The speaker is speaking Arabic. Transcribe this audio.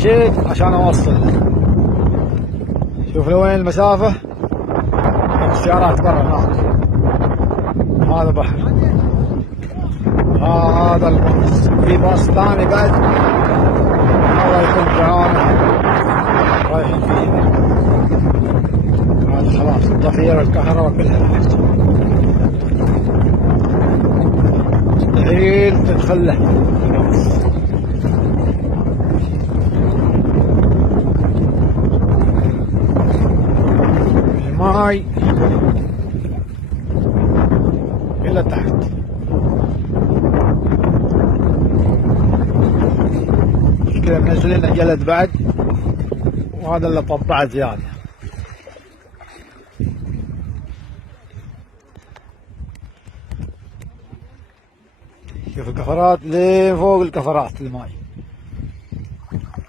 مشيت عشان اوصل. شوف لوين المسافة. السيارات برا هناك. هذا بحر. هذا الباص. في باص ثاني بعد الله يكون بعونه رايحين فيه. هذا خلاص الضفيرة الكهرباء كلها راحت. مستحيل تدخل له. الماي إلى تحت. كذا منزل لنا جلد بعد، وهذا اللي طبعه زيادة. شوف الكفرات لين فوق الكفرات الماي.